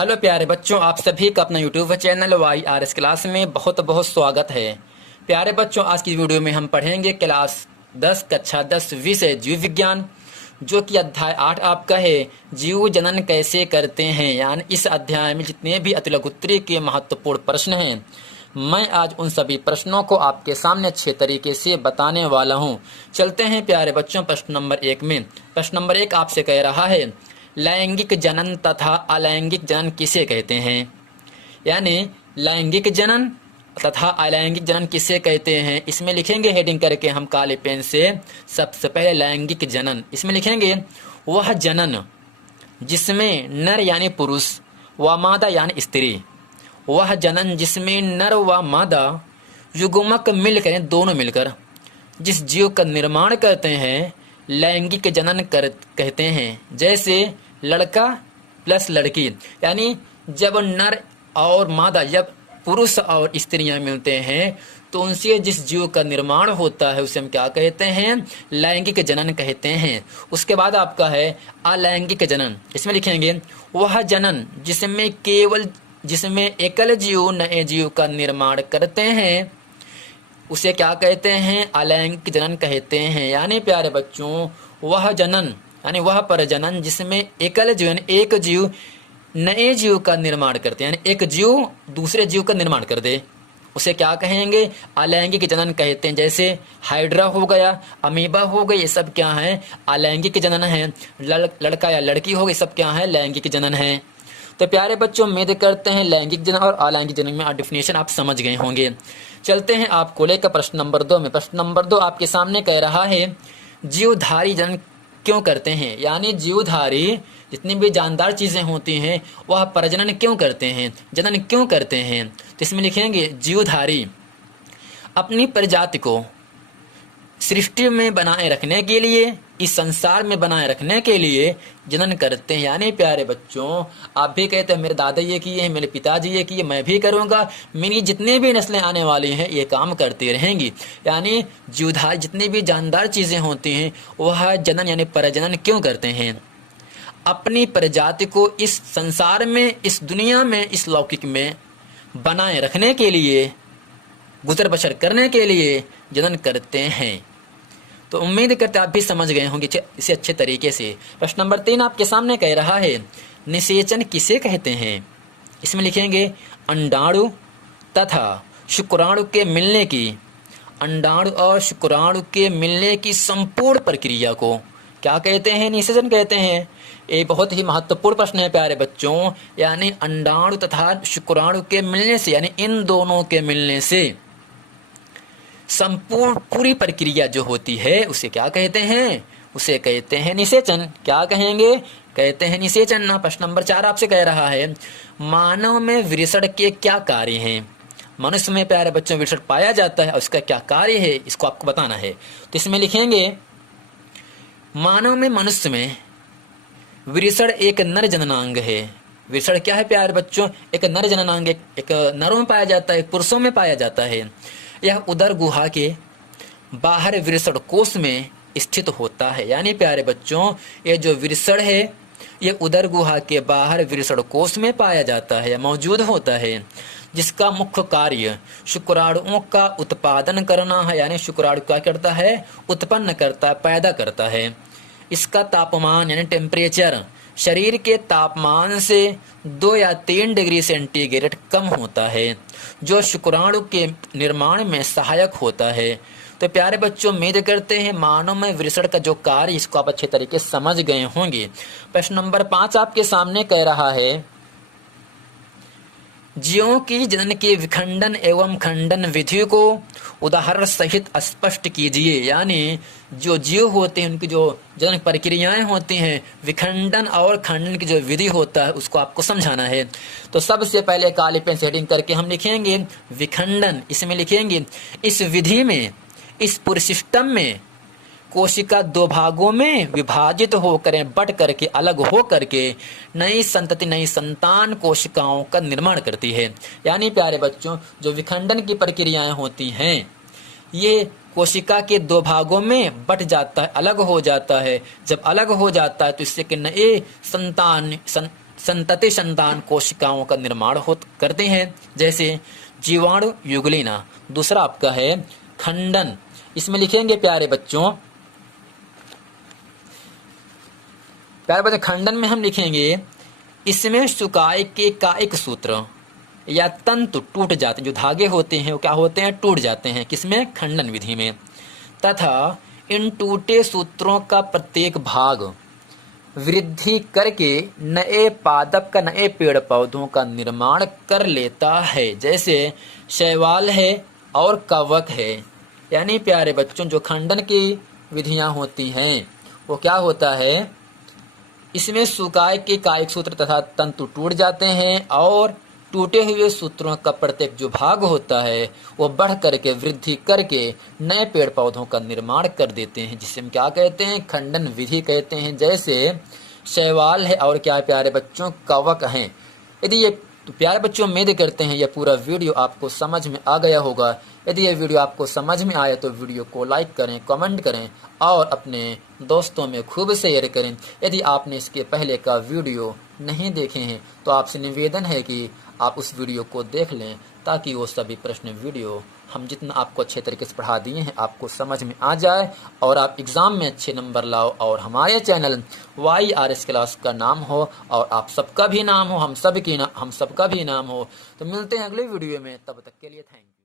Hello प्यारे बच्चों, आप सभी का अपना यूट्यूब चैनल YRS क्लास में बहुत बहुत स्वागत है। प्यारे बच्चों, आज की वीडियो में हम पढ़ेंगे क्लास 10 कक्षा 10 विषय जीव विज्ञान, जो कि अध्याय 8 आपका है जीव जनन कैसे करते हैं। यानी इस अध्याय में जितने भी अतिलघुत्तरी के महत्वपूर्ण प्रश्न हैं, मैं आज उन सभी प्रश्नों को आपके सामने अच्छे तरीके से बताने वाला हूं। चलते हैं प्यारे बच्चों प्रश्न नंबर 1 में। प्रश्न नंबर 1 आपसे कह रहा है, लैंगिक जनन तथा अलैंगिक जनन किसे कहते हैं। यानी लैंगिक जनन तथा अलैंगिक जनन किसे कहते हैं, इसमें लिखेंगे हेडिंग करके हम काले पेन से। सबसे पहले लैंगिक जनन, इसमें लिखेंगे वह जनन जिसमें नर यानी पुरुष व मादा यानी स्त्री, वह जनन जिसमें नर व मादा युग्मक मिलकर, दोनों मिलकर जिस जीव का निर्माण करते हैं, लैंगिक जनन कहते हैं। जैसे लड़का प्लस लड़की, यानी जब नर और मादा, जब पुरुष और स्त्रियां मिलते हैं तो उनसे जिस जीव का निर्माण होता है उसे हम क्या कहते हैं, लैंगिक जनन कहते हैं। उसके बाद आपका है अलैंगिक जनन, इसमें लिखेंगे वह जनन जिसमें एकल जीव नए जीव का निर्माण करते हैं, उसे क्या कहते हैं, अलैंगिक जनन कहते हैं। यानी प्यारे बच्चों, वह जनन यानी वह प्रजनन जिसमें एकल जीव यानी एक जीव नए जीव का निर्माण करते हैं, यानी एक जीव दूसरे जीव का निर्माण कर दे, उसे क्या कहेंगे, अलैंगिक जनन कहते हैं। जैसे हाइड्रा हो गया, अमीबा हो गई, ये सब क्या है, अलैंगिक जनन है। लड़का या लड़की हो गई, सब क्या है, लैंगिक जनन है। तो प्यारे बच्चों, उम्मीद करते हैं लैंगिक जनन और अलैंगिक जनन में डेफिनेशन आप समझ गए होंगे। चलते हैं आपको लेकर प्रश्न नंबर 2 में। प्रश्न नंबर 2 आपके सामने कह रहा है, जीवधारी जनन क्यों करते हैं। यानी जीवधारी जितनी भी जानदार चीजें होती हैं वह प्रजनन क्यों करते हैं, जनन क्यों करते हैं। तो इसमें लिखेंगे जीवधारी अपनी प्रजाति को सृष्टि में बनाए रखने के लिए, इस संसार में बनाए रखने के लिए जनन करते हैं। यानी प्यारे बच्चों, आप भी कहते हैं मेरे दादा ये किए हैं, मेरे पिताजी ये किए, मैं भी करूंगा, मेरी जितनी भी नस्लें आने वाली हैं ये काम करती रहेंगी। यानी जीवधारी जितनी भी जानदार चीजें होती हैं वह जनन यानी प्रजनन क्यों करते हैं, अपनी प्रजाति को इस संसार में, इस दुनिया में, इस लौकिक में बनाए रखने के लिए, गुजर बसर करने के लिए जनन करते हैं। तो उम्मीद करते आप भी समझ गए होंगे इसे अच्छे तरीके से। प्रश्न नंबर 3 आपके सामने कह रहा है, निषेचन किसे कहते हैं। इसमें लिखेंगे अंडाणु तथा शुक्राणु के मिलने की, अंडाणु और शुक्राणु के मिलने की संपूर्ण प्रक्रिया को क्या कहते हैं, निषेचन कहते हैं। ये बहुत ही महत्वपूर्ण प्रश्न है प्यारे बच्चों। यानी अंडाणु तथा शुक्राणु के मिलने से, यानी इन दोनों के मिलने से संपूर्ण पूरी प्रक्रिया जो होती है उसे क्या कहते हैं, उसे कहते हैं निषेचन। क्या कहेंगे, कहते हैं निषेचन ना। प्रश्न नंबर 4 आपसे कह रहा है, मानव में वृषण के क्या कार्य हैं। मनुष्य में प्यारे बच्चों वृषण पाया जाता है, उसका क्या कार्य है इसको आपको बताना है। तो इसमें लिखेंगे मानव में, मनुष्य में वृषण एक नर जननांग है। वृषण क्या है प्यारे बच्चों, एक नर जननांग, एक नरों में पाया जाता है, पुरुषों में पाया जाता है। यह उदर गुहा के बाहर वृषण कोश में स्थित होता है। यानी प्यारे बच्चों, ये जो वृषण है ये उदर गुहा के बाहर वृषण कोश में पाया जाता है, मौजूद होता है, जिसका मुख्य कार्य शुक्राणुओं का उत्पादन करना है। यानी शुक्राणु क्या करता है, उत्पन्न करता है, पैदा करता है। इसका तापमान यानी टेम्परेचर शरीर के तापमान से 2 या 3 डिग्री सेंटीग्रेड कम होता है, जो शुक्राणु के निर्माण में सहायक होता है। तो प्यारे बच्चों, उम्मीद करते हैं मानव में वृषण का जो कार्य इसको आप अच्छे तरीके से समझ गए होंगे। प्रश्न नंबर 5 आपके सामने कह रहा है, जीवों की जनन की विखंडन एवं खंडन विधि को उदाहरण सहित स्पष्ट कीजिए। यानी जो जीव होते हैं उनकी जो जनन प्रक्रियाएं होती हैं, विखंडन और खंडन की जो विधि होता है उसको आपको समझाना है। तो सबसे पहले काले पेन से हेडिंग करके हम लिखेंगे विखंडन। इसमें लिखेंगे इस विधि में, इस पूरे सिस्टम में कोशिका 2 भागों में विभाजित होकर, बट करके, अलग हो करके नई संतति, नई संतान कोशिकाओं का निर्माण करती है। यानी प्यारे बच्चों, जो विखंडन की प्रक्रियाएं होती हैं ये कोशिका के 2 भागों में बट जाता है, अलग हो जाता है। जब अलग हो जाता है तो इससे कि नए संतति संतान कोशिकाओं का निर्माण करते हैं, जैसे जीवाणु युगलिना। दूसरा आपका है खंडन। इसमें लिखेंगे प्यारे बच्चों, खंडन में हम लिखेंगे इसमें सुकाय के कायिक सूत्र या तंतु टूट जाते हैं, जो धागे होते हैं वो क्या होते हैं, टूट जाते हैं। किसमें, खंडन विधि में। तथा इन टूटे सूत्रों का प्रत्येक भाग वृद्धि करके नए पादप का, नए पेड़ पौधों का निर्माण कर लेता है, जैसे शैवाल है और कवक है। यानी प्यारे बच्चों, जो खंडन की विधियां होती हैं वो क्या होता है, इसमें सुकाय के कायिक सूत्र तथा तंतु टूट जाते हैं और टूटे हुए सूत्रों का प्रत्येक जो भाग होता है वो बढ़ करके, वृद्धि करके नए पेड़ पौधों का निर्माण कर देते हैं, जिसे हम क्या कहते हैं, खंडन विधि कहते हैं। जैसे शैवाल है और क्या प्यारे बच्चों, कवक हैं। यदि ये तो प्यारे बच्चों, उम्मीद करते हैं यह पूरा वीडियो आपको समझ में आ गया होगा। यदि यह वीडियो आपको समझ में आया तो वीडियो को लाइक करें, कमेंट करें और अपने दोस्तों में खूब शेयर करें। यदि आपने इसके पहले का वीडियो नहीं देखे हैं तो आपसे निवेदन है कि आप उस वीडियो को देख लें, ताकि वो सभी प्रश्न वीडियो हम जितना आपको अच्छे तरीके से पढ़ा दिए हैं आपको समझ में आ जाए और आप एग्ज़ाम में अच्छे नंबर लाओ और हमारे चैनल YRS क्लास का नाम हो और आप सबका भी नाम हो, हम सबका भी नाम हो। तो मिलते हैं अगले वीडियो में, तब तक के लिए थैंक यू।